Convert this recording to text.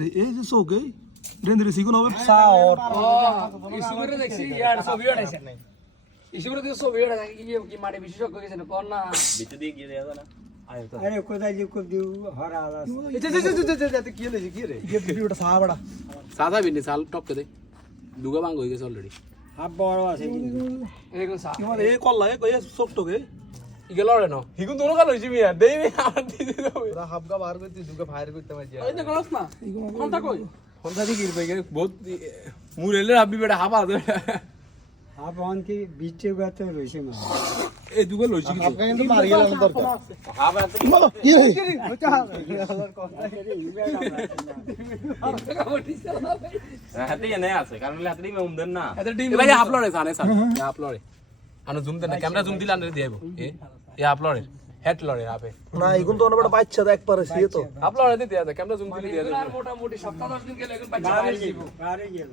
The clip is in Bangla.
রে এই যে চোখ এই ডেন্দ্রে সিগুন হবে ইসুরে দেখছি ইয়ার ছবি ওঠাইছে ইসুরে দিয়ে ছবি ওঠাইছে কি মানে বিশেষজ্ঞ গেছে না কোন না বিচে দিয়ে গিয়ে দেয়া না আরে কোথায় যে কোন দিউ হরা আলা কি রে ভিডিওটা সাহাবড়া সাদা বিনি সাল টপকে দে দুগা ভাঙ হয়ে গেছে অলরেডি হাফ বড় আছে এরকম সা কি মানে এই কল্লা এই চোখ টোকে ইগে লড়ে না হিগুন দোনো কাল হইছি মিয়া দেই মি আর দিতে হবে হাফগা বার করতে দুগা ফায়ার করতে মাঝে এই যে গলস না কোনটা কই কোনটা দি গির পাইগে বহুত মুরেলে আবি বেটা হাবা দে হাফ অন কি বিচে গাতে রইছে মা এই দুগা লইছি কি হাফগা কিন্তু মারি গেল দরকার হাবা কি রে হাতে এনে আছে কারণ হাতে মে উমদেন না এটা টিম ভাই হাফ লড়ে সানে সান হাফ লড়ে আনো জুম দেন ক্যামেরা জুম দিলা আনরে দিয়াবো এ হাফ লড়ে হেড লড়ে আপে না এগুন তো বড় বাচ্চা দেখ পারে সে তো হাফ লড়ে দি দিয়া ক্যামেরা জুম দিলি দিয়া মোটা মোটি সপ্তাহ 10 দিন গেলে এখন বাচ্চা বাইরে যাইবো বাড়ি গেল